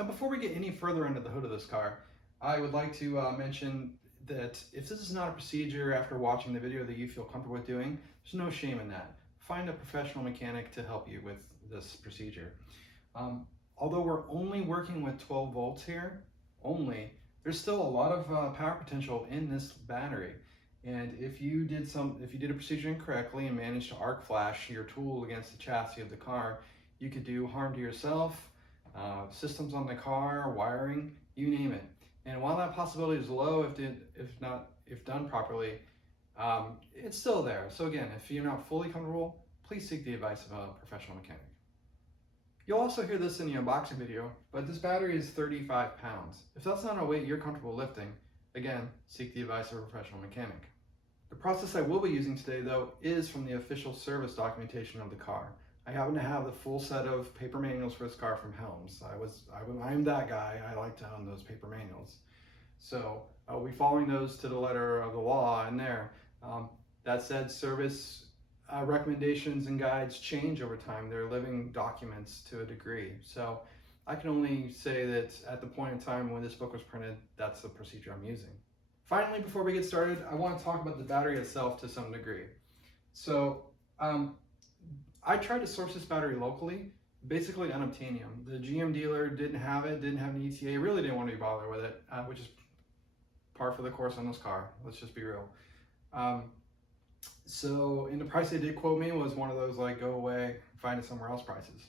Now, before we get any further under the hood of this car, I would like to mention that if this is not a procedure after watching the video that you feel comfortable with doing, there's no shame in that. Find a professional mechanic to help you with this procedure. Although we're only working with 12 volts here, there's still a lot of power potential in this battery. And if you did a procedure incorrectly and managed to arc flash your tool against the chassis of the car, you could do harm to yourself, systems on the car, wiring, you name it. And while that possibility is low, if done properly, it's still there. So again, if you're not fully comfortable, please seek the advice of a professional mechanic. You'll also hear this in the unboxing video, but this battery is 35 pounds. If that's not a weight you're comfortable lifting, again, seek the advice of a professional mechanic. The process I will be using today, though, is from the official service documentation of the car. I happen to have the full set of paper manuals for this car from Helm's. I'm that guy. I like to own those paper manuals. So I'll be following those to the letter of the law in there. That said, service recommendations and guides change over time. They're living documents to a degree. So I can only say that at the point in time when this book was printed, that's the procedure I'm using. Finally, before we get started, I want to talk about the battery itself to some degree. So I tried to source this battery locally, basically unobtainium. The GM dealer didn't have an ETA, really didn't want to be bothered with it, which is par for the course on this car, let's just be real. So in the price they did quote me was one of those like, go away, find it somewhere else prices.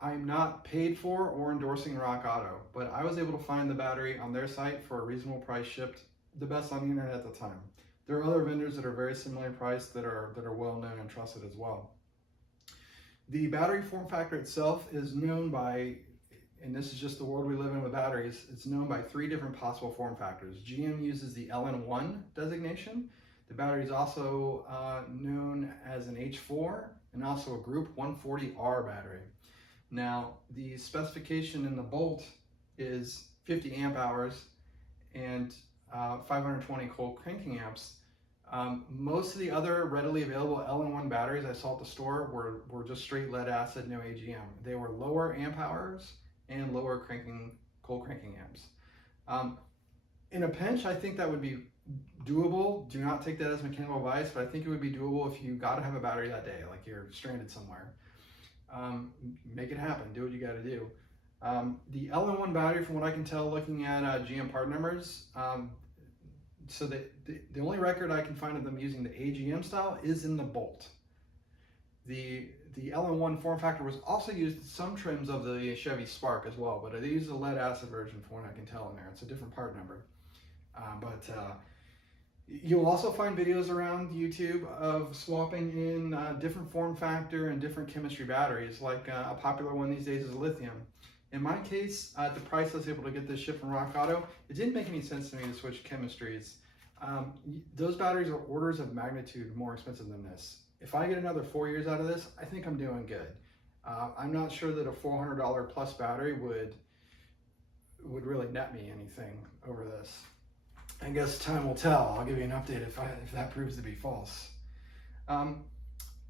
I'm not paid for or endorsing Rock Auto, but I was able to find the battery on their site for a reasonable price, shipped the best on the internet at the time. There are other vendors that are very similarly priced that are well known and trusted as well. The battery form factor itself is known by, and this is just the world we live in with batteries, it's known by 3 different possible form factors. GM uses the LN1 designation. The battery is also known as an H4 and also a Group 140R battery. Now, the specification in the bolt is 50 amp hours and 520 cold cranking amps. Most of the other readily available LN1 batteries I saw at the store were just straight lead acid, no AGM. They were lower amp hours and lower cold cranking amps. In a pinch, I think that would be doable. Do not take that as mechanical advice, but I think it would be doable if you got to have a battery that day, like you're stranded somewhere. Make it happen. Do what you got to do. The LN1 battery, from what I can tell, looking at GM part numbers, so the only record I can find of them using the AGM style is in the bolt. The LN1 form factor was also used in some trims of the Chevy Spark as well, but they use the lead acid version from what I can tell in there. It's a different part number. You'll also find videos around YouTube of swapping in different form factor and different chemistry batteries, like a popular one these days is lithium. In my case, at the price I was able to get this shipped from Rock Auto, it didn't make any sense to me to switch chemistries. Those batteries are orders of magnitude more expensive than this. If I get another 4 years out of this, I think I'm doing good. I'm not sure that a $400 plus battery would really net me anything over this. I guess time will tell. I'll give you an update if that proves to be false.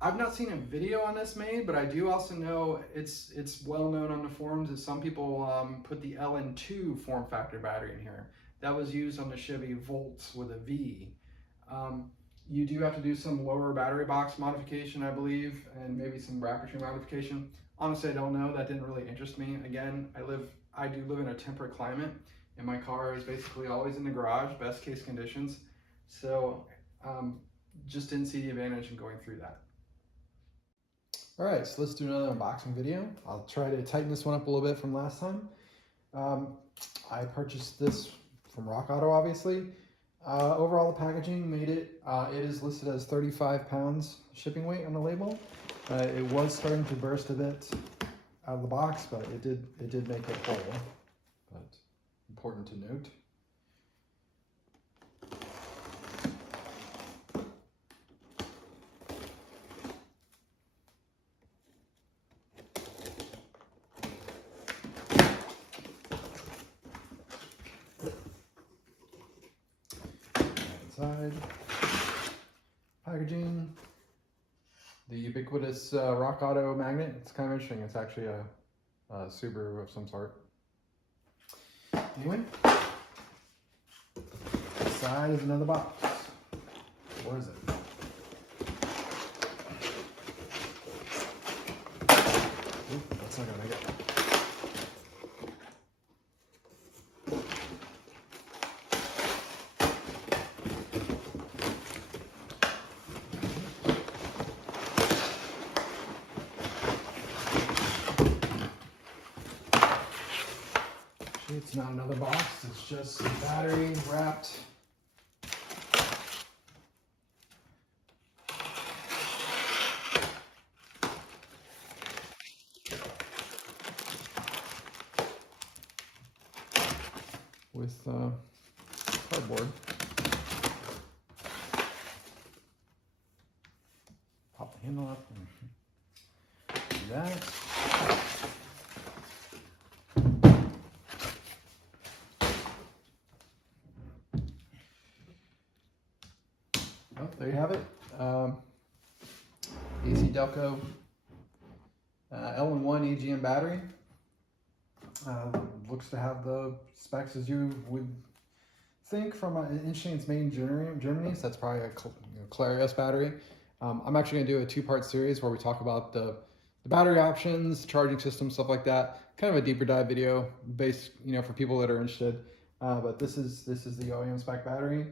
I've not seen a video on this made, but I do also know it's well known on the forums that some people put the LN2 form factor battery in here. That was used on the Chevy Volts with a V. You do have to do some lower battery box modification, I believe, and maybe some bracketry modification. Honestly, I don't know. That didn't really interest me. Again, I do live in a temperate climate, and my car is basically always in the garage, best case conditions. So just didn't see the advantage in going through that. All right, so let's do another unboxing video. I'll try to tighten this one up a little bit from last time. I purchased this from Rock Auto, obviously. Overall, the packaging made it, it is listed as 35 pounds shipping weight on the label. It was starting to burst a bit out of the box, but it did make it whole. But important to note. Inside packaging, the ubiquitous Rock Auto magnet. It's kind of interesting. It's actually a Subaru of some sort. Anyway, inside is another box. What is it? Oop, that's not gonna make it. It's not another box, it's just a battery wrapped. With cardboard. Pop the handle up and do that. Oh, there you have it. AC Delco L1 AGM battery. Looks to have the specs as you would think from Inchcape's made in Germany, so that's probably a Clarios battery. I'm actually going to do a two-part series where we talk about the battery options, charging system, stuff like that. Kind of a deeper dive video based, for people that are interested. But this is the OEM spec battery.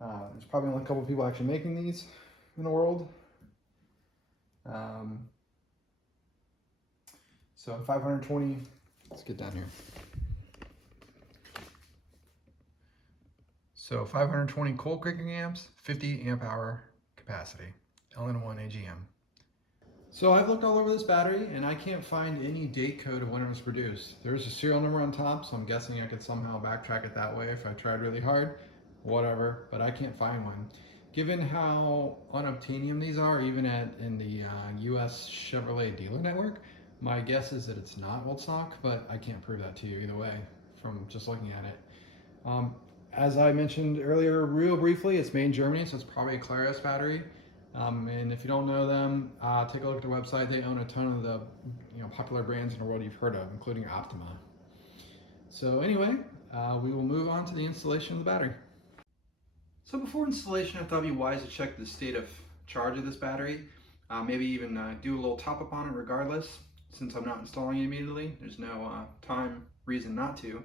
There's probably only a couple of people actually making these in the world. So 520, let's get down here. So 520 cold cracking amps, 50 amp hour capacity, LN1 AGM. So I've looked all over this battery and I can't find any date code of when it was produced. There's a serial number on top, so I'm guessing I could somehow backtrack it that way if I tried really hard. Whatever, but I can't find one. Given how unobtainium these are, even in the US Chevrolet dealer network, my guess is that it's not old stock, but I can't prove that to you either way from just looking at it. As I mentioned earlier, real briefly, it's made in Germany, so it's probably a Clarios battery. And if you don't know them, take a look at their website. They own a ton of the popular brands in the world you've heard of, including Optima. So anyway, we will move on to the installation of the battery. So before installation, I thought it'd be wise to check the state of charge of this battery. Maybe even do a little top up on it regardless. Since I'm not installing it immediately, there's no reason not to.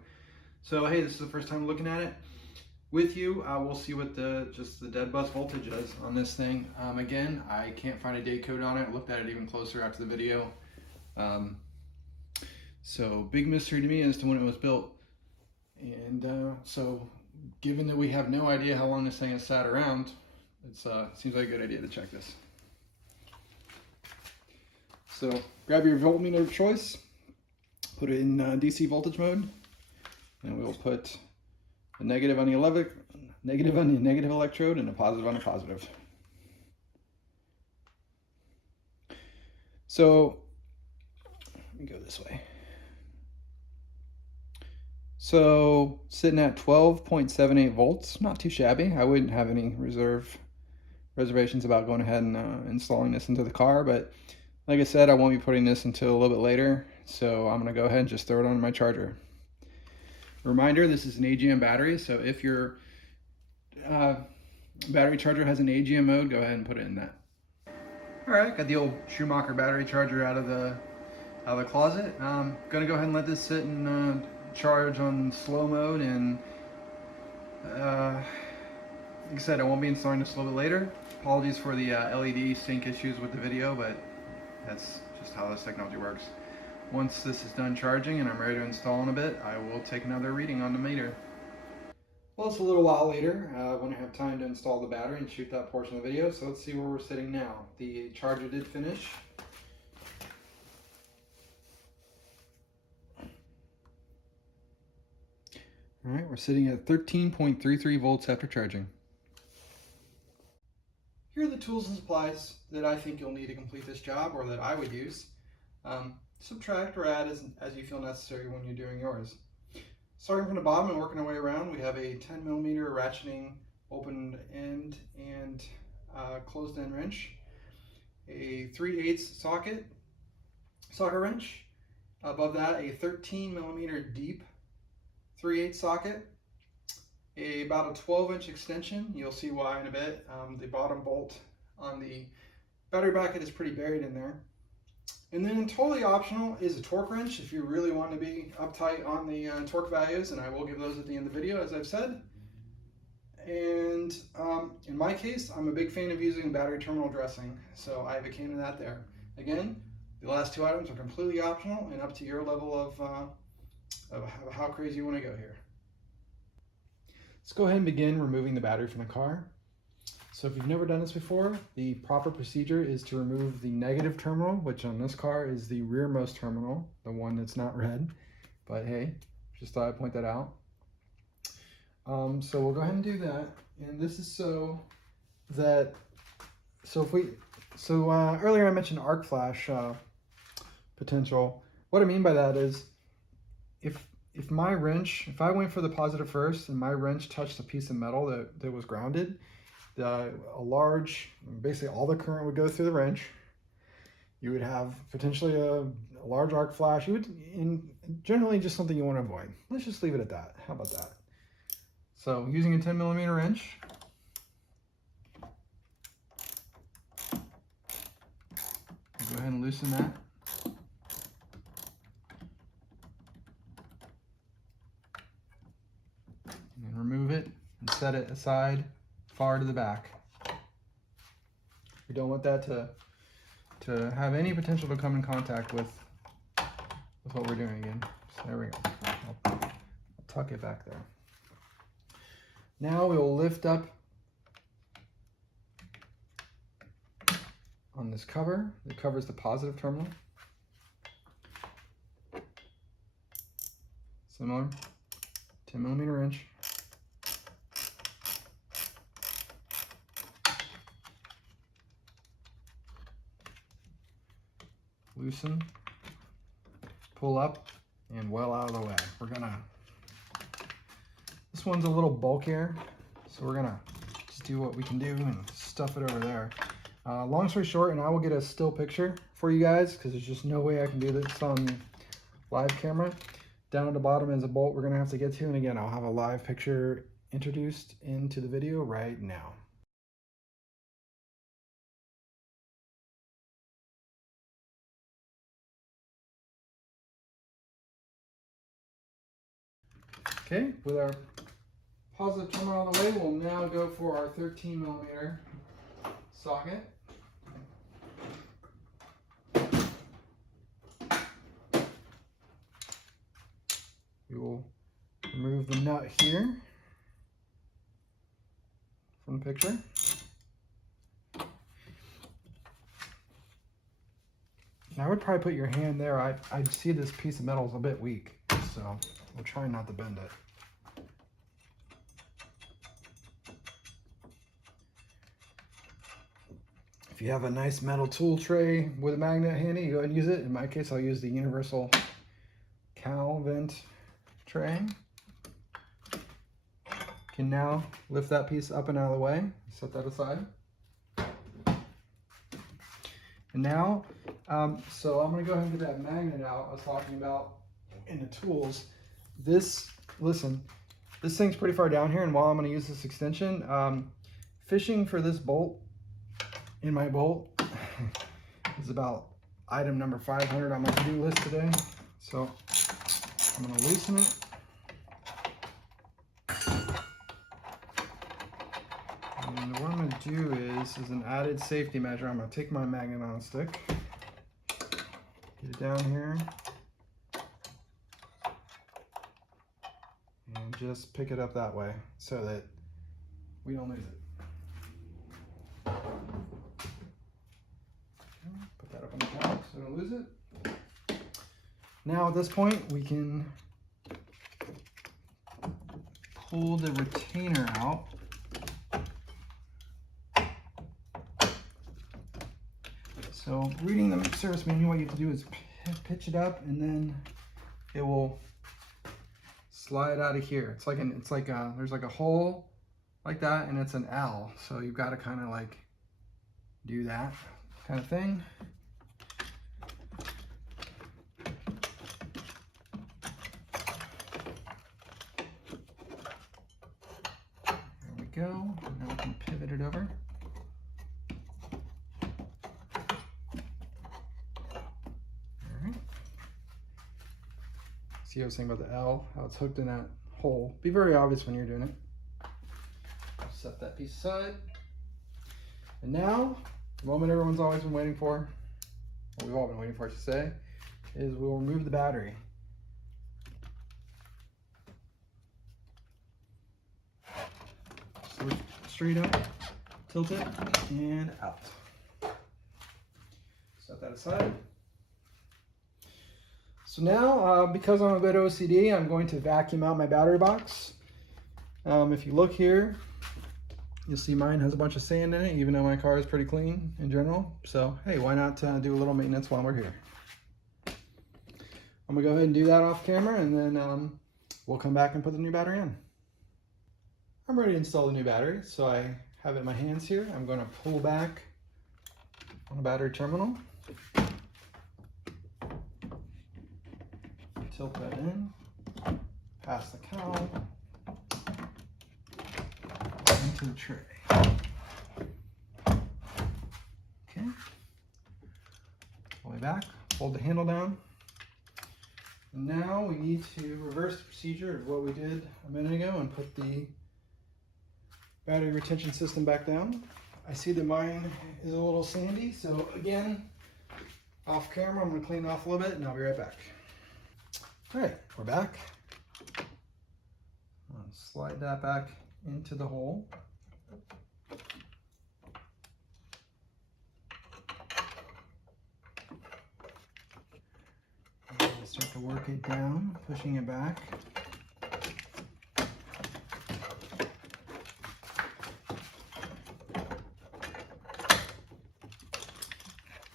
So hey, this is the first time looking at it with you. We'll see what just the dead bus voltage is on this thing. Again, I can't find a date code on it. I looked at it even closer after the video. So big mystery to me as to when it was built. And so given that we have no idea how long this thing has sat around, it seems like a good idea to check this. So grab your voltmeter of choice, put it in DC voltage mode, and we'll put a negative on the negative electrode and a positive on a positive. So let me go this way. So sitting at 12.78 volts, not too shabby. I wouldn't have any reservations about going ahead and installing this into the car, but like I said, I won't be putting this until a little bit later, so I'm going to go ahead and just throw it on my charger. Reminder, this is an AGM battery, so if your battery charger has an AGM mode, go ahead and put it in that. Alright, got the old Schumacher battery charger out of the closet. I'm going to go ahead and let this sit and charge on slow mode, and like I said, I won't be installing this a little bit later. Apologies for the LED sync issues with the video, but that's just how this technology works. Once this is done charging and I'm ready to install in a bit, I will take another reading on the meter. Well, it's a little while later when I have time to install the battery and shoot that portion of the video, so let's see where we're sitting now. The charger did finish. Alright, we're sitting at 13.33 volts after charging. Here are the tools and supplies that I think you'll need to complete this job, or that I would use. Subtract or add as you feel necessary when you're doing yours. Starting from the bottom and working our way around, we have a 10mm ratcheting open end and closed end wrench, a 3/8 socket wrench, above that a 13mm deep 3/8 socket, about a 12-inch extension. You'll see why in a bit. The bottom bolt on the battery bracket is pretty buried in there. And then totally optional is a torque wrench if you really want to be uptight on the torque values, and I will give those at the end of the video, as I've said. And in my case, I'm a big fan of using battery terminal dressing, so I have a can of that there. Again, the last two items are completely optional and up to your level of how crazy you want to go here. Let's go ahead and begin removing the battery from the car. So if you've never done this before, the proper procedure is to remove the negative terminal, which on this car is the rearmost terminal, the one that's not red. But hey, just thought I'd point that out. So we'll go ahead and do that. And this is earlier I mentioned arc flash potential. What I mean by that is if I went for the positive first and my wrench touched a piece of metal that was grounded, basically all the current would go through the wrench. You would have potentially a large arc flash. Generally just something you want to avoid. Let's just leave it at that. How about that? So using a 10mm wrench, go ahead and loosen that. And remove it and set it aside far to the back. We don't want that to have any potential to come in contact with what we're doing again. So there we go. I'll tuck it back there. Now we will lift up on this cover that covers the positive terminal. Similar, 10mm wrench. Loosen, pull up, and well out of the way. This one's a little bulkier, so we're gonna just do what we can do and stuff it over there. Long story short, and I will get a still picture for you guys because there's just no way I can do this on live camera. Down at the bottom is a bolt we're gonna have to get to, and again, I'll have a live picture introduced into the video right now. Okay, with our positive terminal on the way, we'll now go for our 13mm socket. We will remove the nut here from the picture. And I would probably put your hand there. I see this piece of metal is a bit weak, so we'll try not to bend it. If you have a nice metal tool tray with a magnet handy, go ahead and use it. In my case, I'll use the universal cowl vent tray. Can now lift that piece up and out of the way. Set that aside. And now, so I'm going to go ahead and get that magnet out I was talking about in the tools. Listen, this thing's pretty far down here, and while I'm going to use this extension, fishing for this bolt in my bolt is about item number 500 on my to-do list today. So I'm going to loosen it. And what I'm going to do is an added safety measure, I'm going to take my magnet on stick, get it down here, and just pick it up that way so that we don't lose it. Put that up on the counter so we don't lose it. Now at this point we can pull the retainer out. So reading the service manual, what you have to do is pitch it up, and then it will slide out of here. It's like there's like a hole like that, and it's an L. So you've got to kind of like do that kind of thing. See what I was saying about the L, how it's hooked in that hole. Be very obvious when you're doing it. Set that piece aside. And now, the moment everyone's always been waiting for, what we've all been waiting for, I should say, is we'll remove the battery. Straight up, tilt it, and out. Set that aside. So now, because I'm a bit OCD, I'm going to vacuum out my battery box. If you look here, you'll see mine has a bunch of sand in it, even though my car is pretty clean in general. So, hey, why not do a little maintenance while we're here? I'm gonna go ahead and do that off camera, and then we'll come back and put the new battery in. I'm ready to install the new battery, so I have it in my hands here. I'm gonna pull back on the battery terminal. Tilt that in, pass the cowl into the tray. Okay, all the way back, hold the handle down. And now we need to reverse the procedure of what we did a minute ago and put the battery retention system back down. I see that mine is a little sandy, so again, off camera, I'm gonna clean it off a little bit and I'll be right back. All right, we're back. I'll slide that back into the hole. And start to work it down, pushing it back.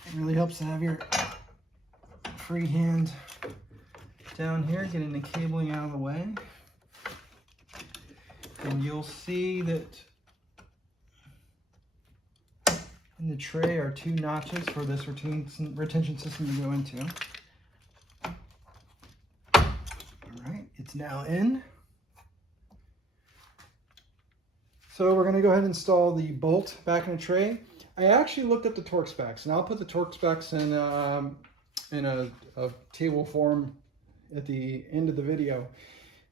It really helps to have your free hand down here, getting the cabling out of the way. And you'll see that in the tray are 2 notches for this retention system to go into. All right, it's now in. So we're gonna go ahead and install the bolt back in the tray. I actually looked up the torque specs, and I'll put the torque specs in a table form at the end of the video.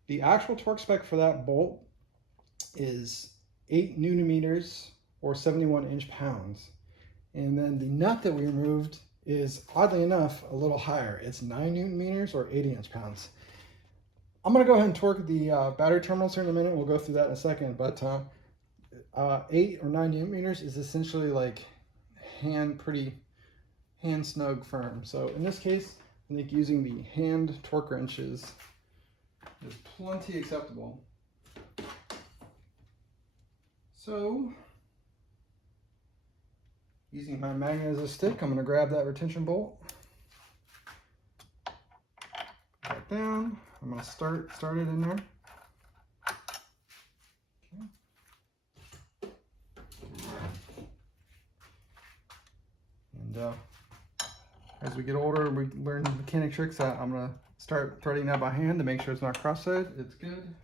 The actual torque spec for that bolt is 8 Newton meters or 71 inch-pounds. And then the nut that we removed is, oddly enough, a little higher. It's 9 Newton meters or 80 inch-pounds. I'm gonna go ahead and torque the battery terminals here in a minute. We'll go through that in a second, but 8 or 9 Newton meters is essentially like pretty hand snug firm. So in this case, I think using the hand torque wrenches is plenty acceptable. So using my magnet as a stick, I'm going to grab that retention bolt, back down. I'm going to start it in there. And as we get older, we learn mechanic tricks. I'm going to start threading that by hand to make sure it's not cross-threaded. It's good.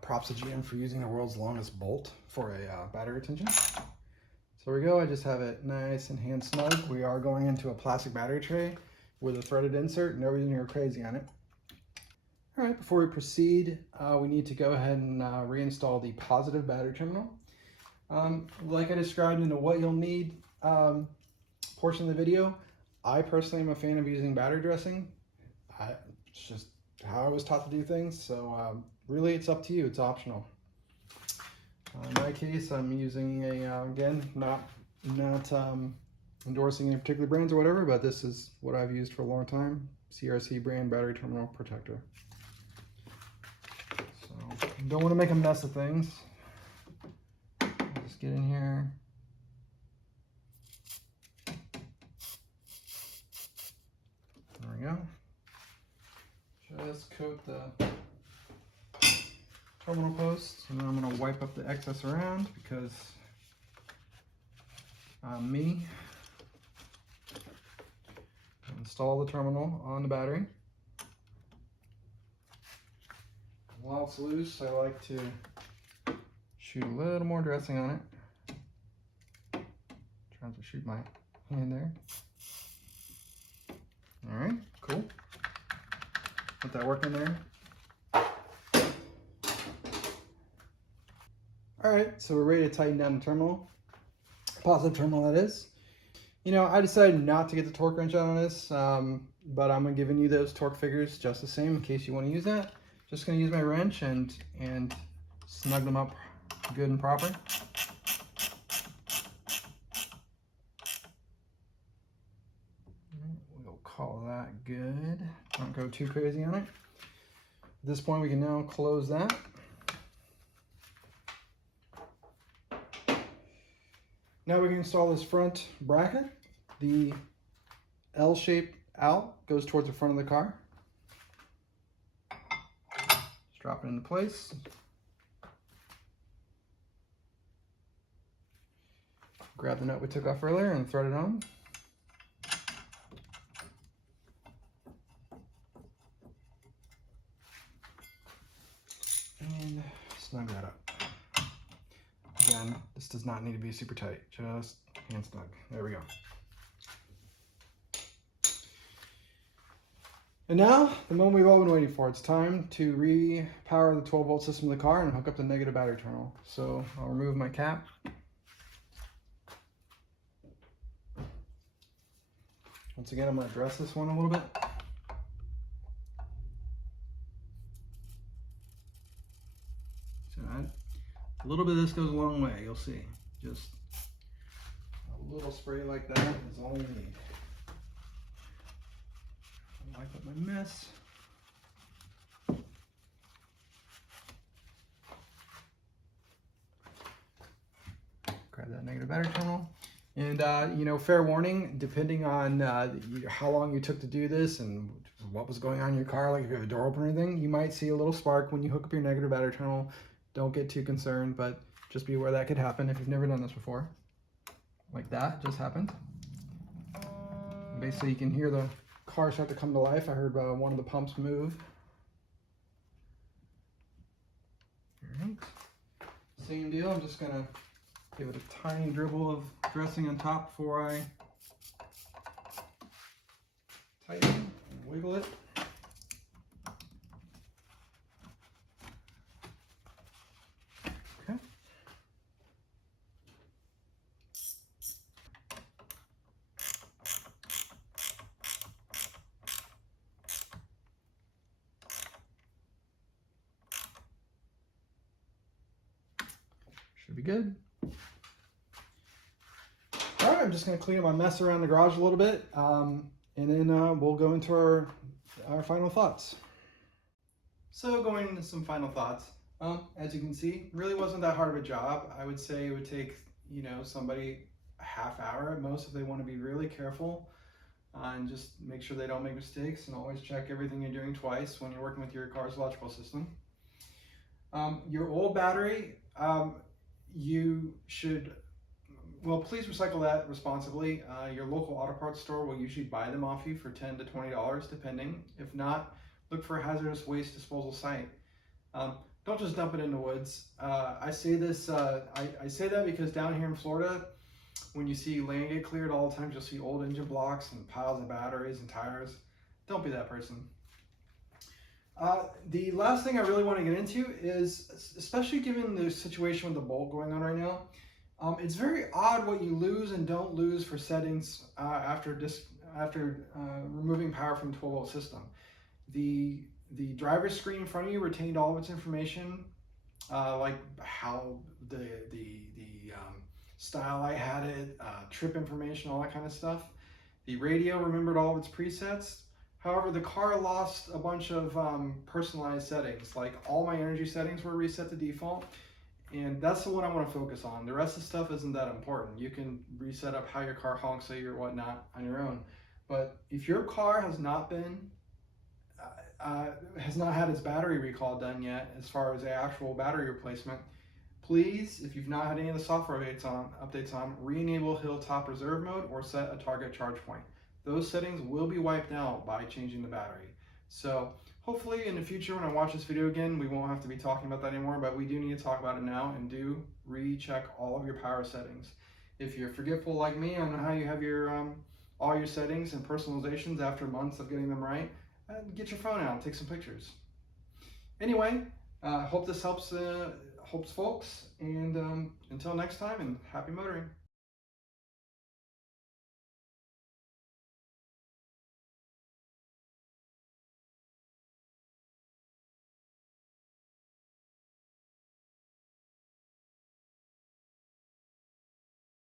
Props to GM for using the world's longest bolt for a battery retention. So there we go. I just have it nice and hand snug. We are going into a plastic battery tray with a threaded insert. Nobody's gonna go crazy on it. All right, before we proceed, we need to go ahead and reinstall the positive battery terminal. Like I described in the what you'll need portion of the video, I personally am a fan of using battery dressing. It's just how I was taught to do things. So really, it's up to you. It's optional. In my case, I'm using a, again, not endorsing any particular brands or whatever, but this is what I've used for a long time. CRC brand battery terminal protector. So don't want to make a mess of things. Just get in here. There we go. Just coat the terminal post, and then I'm going to wipe up the excess around because I'm me. Install the terminal on the battery. While it's loose, I like to shoot a little more dressing on it. Trying to shoot my hand there. All right, cool. Let that work in there. All right, so we're ready to tighten down the terminal. Positive terminal, that is. You know, I decided not to get the torque wrench out on this, but I'm giving you those torque figures just the same in case you want to use that. Just gonna use my wrench and snug them up good and proper. We'll call that good. Don't go too crazy on it. At this point, we can now close that. Now we can install this front bracket. The L-shaped out goes towards the front of the car. Just drop it into place. Grab the nut we took off earlier and thread it on. And snug that up. Again, this does not need to be super tight, just hand snug. There we go. And now, the moment we've all been waiting for. It's time to re-power the 12-volt system of the car and hook up the negative battery terminal. So I'll remove my cap. Once again, I'm going to dress this one a little bit. So a little bit of this goes a long way, you'll see. Just a little spray like that is all you need. Wipe up my mess. Grab that negative battery terminal. And, you know, fair warning, depending on how long you took to do this and what was going on in your car, like if you have a door open or anything, you might see a little spark when you hook up your negative battery terminal. Don't get too concerned, but just be aware that could happen if you've never done this before. Like that just happened. And basically, you can hear the car start to come to life. I heard one of the pumps move. All right. Same deal. I'm just going to give it a tiny dribble of dressing on top before I tighten and wiggle it. Okay. Should be good. All right, I'm just going to clean up my mess around the garage a little bit, and then we'll go into our final thoughts. So going into some final thoughts, as you can see, really wasn't that hard of a job. I would say it would take, you know, somebody a half hour at most if they want to be really careful and just make sure they don't make mistakes, and always check everything you're doing twice when you're working with your car's electrical system. Your old battery, you should, well, please recycle that responsibly. Your local auto parts store will usually buy them off you for $10 to $20 depending. If not, look for a hazardous waste disposal site. Don't just dump it in the woods. I say this, I say that because down here in Florida, when you see land get cleared all the time, you'll see old engine blocks and piles of batteries and tires. Don't be that person. The last thing I really want to get into is, especially given the situation with the bolt going on right now, it's very odd what you lose and don't lose for settings after removing power from the 12-volt system. The driver's screen in front of you retained all of its information, like how the style I had it, trip information, all that kind of stuff. The radio remembered all of its presets. However, the car lost a bunch of personalized settings, like all my energy settings were reset to default, and that's the one I want to focus on. The rest of the stuff isn't that important. You can reset up how your car honks or whatnot on your own. But if your car has not been has not had its battery recall done yet as far as the actual battery replacement, please, if you've not had any of the software updates on, re-enable Hilltop Reserve Mode or set a target charge point. Those settings will be wiped out by changing the battery. So hopefully in the future when I watch this video again, we won't have to be talking about that anymore, but we do need to talk about it now, and do recheck all of your power settings. If you're forgetful like me on how you have your all your settings and personalizations after months of getting them right, get your phone out and take some pictures. Anyway, hope this helps folks, and until next time, and happy motoring.